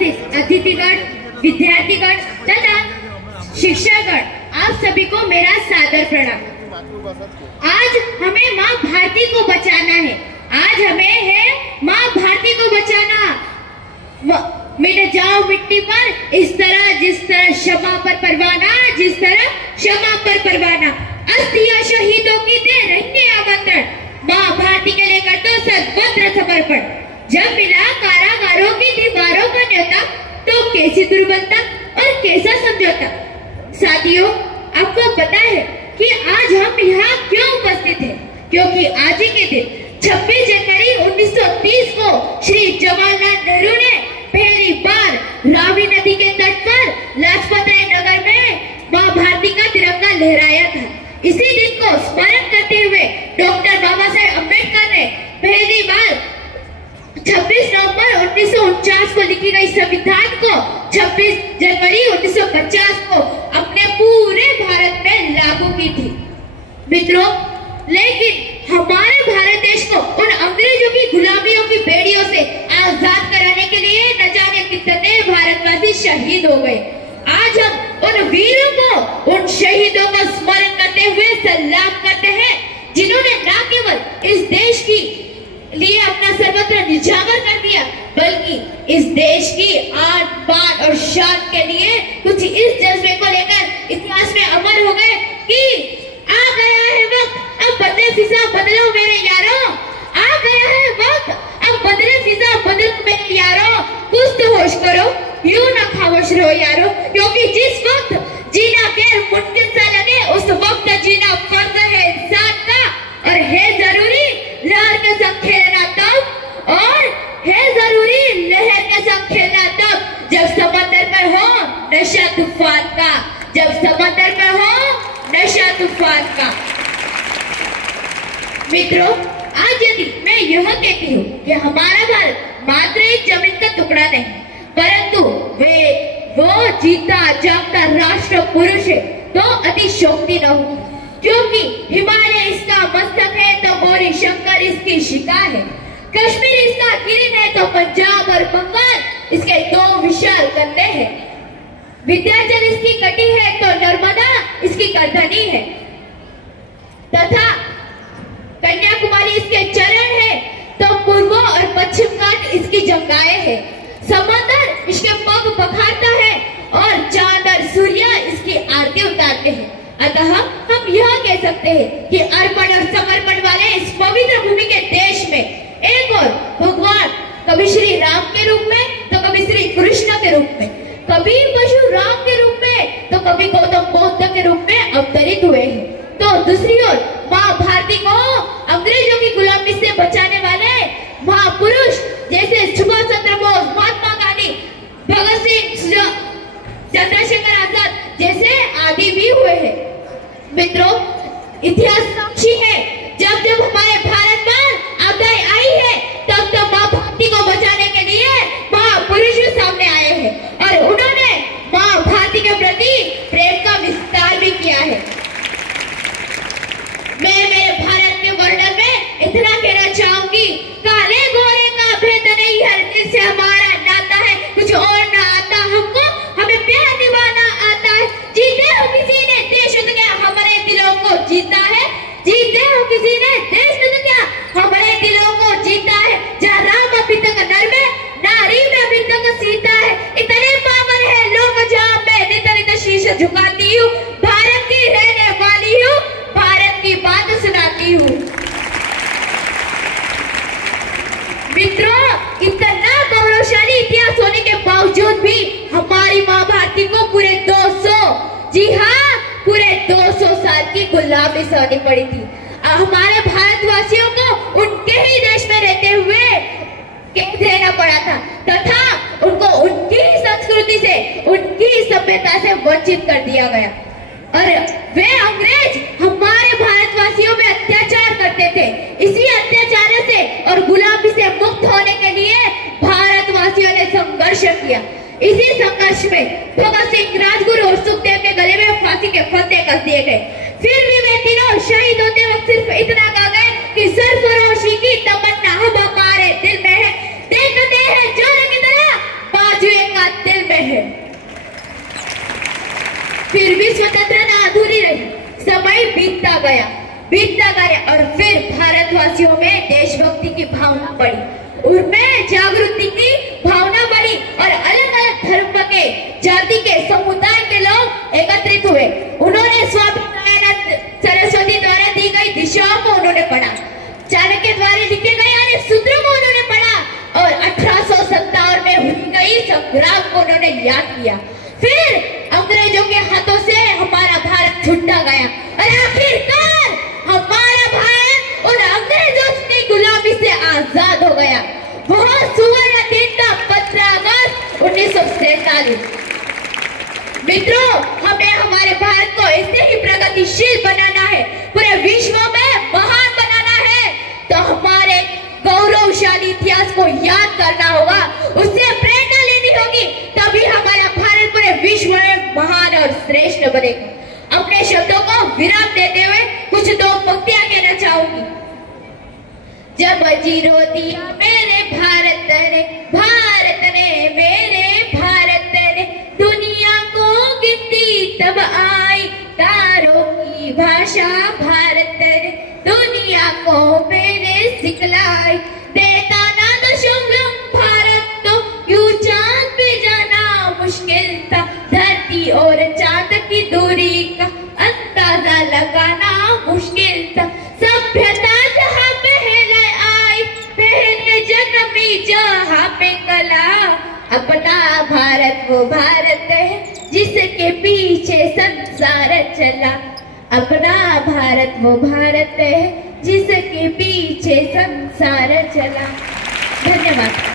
उपस्थित अतिथिगण, विद्यार्थीगण तथा शिक्षकगण, आप सभी को मेरा सादर प्रणाम। आज हमें माँ भारती को बचाना है। आज हमें है माँ भारती को बचाना। मिट जाओ मिट्टी पर इस तरह जिस तरह क्षमा पर परवाना, जिस तरह क्षमा पर परवाना। अस्थियां शहीदों की दे रहेंगे आमंत्रण, माँ भारती के लिए कर दो सर्वत्र समर्पण। जब मिला कारागारों की दीवारों का न्योता, तो कैसी दुर्बलता और कैसा समझौता। साथियों, आपको पता है कि आज हम यहाँ क्यों उपस्थित हैं? क्योंकि आज ही के दिन 26 जनवरी 1930 को श्री जवाहरलाल नेहरू ने पहली बार रावी नदी के तट पर लाजपत राय नगर में माँ भारती का तिरंगा लहराया था। इसी दिन को स्मरण करते हुए डॉक्टर बाबा साहेब अम्बेडकर ने पहली बार 26 नवंबर 1949 को लिखी गई संविधान को 26 जनवरी 1950 को अपने पूरे भारत में लागू की थी। मित्रों, लेकिन हमारे भारत देश को उन अंग्रेजों की गुलामियों की बेड़ियों से आजाद कराने के लिए न जाने कितने भारतवासी शहीद हो गए। आज हम उन वीरों को, उन शहीदों को स्मरण करते हुए सलाम करते हैं, जिन्होंने न केवल इस देश की लिए अपना सर्वत्र निछावर कर दिया, बल्कि इस देश की आन बान और शान के लिए कुछ इस जज्बे को लेकर इतिहास में अमर हो गए कि आ गया है वक्त, अब बदले फिजा बदलो मेरे यारों। आ गया है वक्त, अब बदले फिजा बदलो मेरे यारों। कुछ तो होश करो, यूं ना खामोश रहो यारों, क्योंकि जिस वक्त जीना गैर मुमकिन सा लगे, उस वक्त जीना फर्ज है इंसान का। और है जरूरी लहर के संग खेलना तब, और है जरूरी लहर के संग खेलना तब, जब समंदर पर हो नशा तूफान का, जब समंदर पर हो नशा तूफान का। मित्रों, आज यदि मैं यह कहती हूँ कि हमारा भारत मात्र एक जमीन का टुकड़ा नहीं, परंतु वो जीता जागता राष्ट्र पुरुष है, तो अतिशयोक्ति न हो। क्योंकि हिमालय इसका मस्तक है तो गौरी शंकर इसकी शिकार है, कश्मीर इसका किरीट है तो पंजाब और बंगाल इसके दो विशाल कंधे हैं, विंध्याचल इसकी कटी है तो नर्मदा इसकी करधनी है, तथा कन्याकुमारी इसके चरण है तो पूर्व और पश्चिम घाट इसकी जंगाएं है। समंदर इसके पग पखारता है और चांद और सूर्य इसकी आरती उतारते हैं। अतः हम यह कह सकते हैं कि अर्पण और समर्पण वाले इस पवित्र भूमि के देश में एक और भगवान कभी श्री राम के रूप में तो कभी श्री कृष्ण के रूप में, कभी परशुराम के रूप में तो कभी गौतम बुद्ध के रूप में अवतरित हुए हैं। तो दूसरी ओर माँ भारती को अंग्रेजों की गुलामी से बचाने वाले महापुरुष जैसे सुभाष चंद्र बोस, महात्मा गांधी, भगत सिंह, चंद्रशेखर आजाद जैसे आदि भी हुए हैं। मित्रों, इतिहास साक्षी है, जब जब हमारे भारत पर आपदाएं आई है, तब तब माँ भारती को बचाने के लिए महापुरुष सामने आए हैं और उन्होंने माँ भारती के प्रति प्रेम का विस्तार भी किया है। मैं मेरे भारत के वर्णन में इतना कहना चाहूंगी, काले गोरे का भेद नहीं, हर दिल से हमारा नाता है, कुछ और ना आता हमको, हमें प्यार निभाना आता है। जीते हो किसी ने देश तो क्या हमारे दिलों को जीता है, जीते हो किसी ने देश तो क्या हमारे दिलों को जीता है। जहाँ राम अभी तक नर में, नारी में अभी तक सीता है, इतने पावन है लोग जहाँ मैं नित नित शीश झुकाती हूँ, भारत की रहने वाली हूँ, भारत की बात सुनाती हूँ। मित्रों, इतना गौरवशाली इतिहास होने के बावजूद भी हमारी माँ भारती को पूरे 200, जी हाँ, पूरे 200 साल की गुलामी सहनी पड़ी थी। हमारे भारतवासियों को उनके ही देश में रहते हुए कैद रहना पड़ा था, तथा उनको उनकी ही संस्कृति से, उनकी ही सभ्यता से वंचित कर दिया गया। और वे अंग्रेज हमारे भारतवासियों में अत्याचार करते थे। इसी अत्याचार से और गुलामी से मुक्त होने के लिए भारतवासियों ने संघर्ष किया। इसी संघर्ष में भगत सिंह, राजगुरु और सुखदेव के गले में फांसी के फंदे कस दिए गए। फिर भी वे तीनों शहीद होते वक्त सिर्फ इतना गा गए कि सरफरोशी की तमन्ना हम हमारे दिल में है, देखते हैं जोर की तरह बाजुए है। फिर भी स्वतंत्रता अधूरी रही, समय बीतता गया और फिर भारतवासियों में देशभक्ति की भावना बढ़ी, उनमें जागृति की भावना बढ़ी और अलग अलग धर्म के, जाति के, समुदाय के लोग एकत्रित हुए। उन्होंने स्वामी दयानंद सरस्वती द्वारा दी गई दिशाओं को उन्होंने पढ़ा, चाणक्य द्वारा लिखे गए अनेक सूत्रों को उन्होंने पढ़ा और 1857 में हुई गई संग्राम को उन्होंने याद किया। फिर अंग्रेजों के हाथों से हमारा भारत छुटा गया और आखिरकार हमारा भारत उन अंग्रेजों की गुलामी से आजाद हो गया। वह सुवर्ण दिन था 15 अगस्त 1947। मित्रों, हमें हमारे भारत को ऐसे ही प्रगतिशील बनाना है, पूरे विश्व में महान बनाना है, तो हमारे गौरवशाली इतिहास को याद करना होगा, उससे प्रेरणा लेनी होगी, तभी हमारा भारत पूरे विश्व में महान और श्रेष्ठ बनेगा। अपने शब्दों को विराम देते हुए कुछ दो पंक्तियां कहना चाहूंगी। जब जीरो दिया मेरे भारत ने, भारत ने मेरे भारत ने, दुनिया को गिनती तब आई, तारों की भाषा भारत ने, दुनिया को मैंने सिखलाई, देता ना दशम भारत तो यूं चांद पे जाना मुश्किल था, धरती और चांद की दूरी का अंदाजा लगाना मुश्किल था, सभ्यता जहाँ पहले आई, पहले जन्मी जहाँ पे कला, अपना भारत वो भारत है जिसके पीछे संसार चला, अपना भारत वो भारत है जिसके पीछे संसार चला। धन्यवाद।